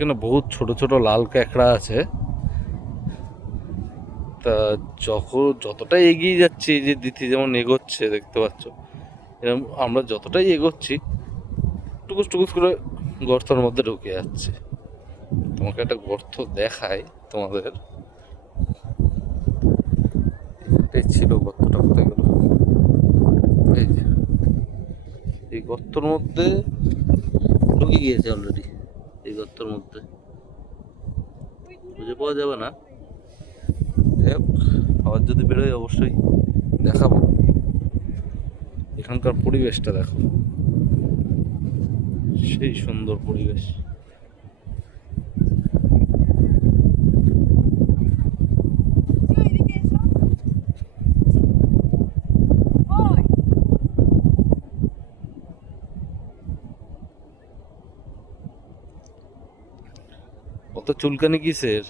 এখানে বহুত ছোট ছোট লাল ক্যাকড়া আছে। তা যতটাই এগিয়ে যাচ্ছি, এই যে দিতি যেমন এগোচ্ছে দেখতে পাচ্ছ, এরকম আমরা যতটাই এগোচ্ছি টুকুস টুকুস করে গর্তের মধ্যে ঢুকে যাচ্ছে। তোমাকে একটা গর্ত দেখায় তোমাদের, এটাই ছিল গর্তটা, কোথায় গেল? এই যে এই গর্তর মধ্যে ঢুকে গিয়েছে অলরেডি। এই গর্তর মধ্যে খুঁজে পাওয়া যাবে না। যাই হোক, আবার যদি বেরোয় অবশ্যই দেখাবো। এখানকার পরিবেশটা দেখো, সেই সুন্দর পরিবেশ। কত চুলকানি কিসের?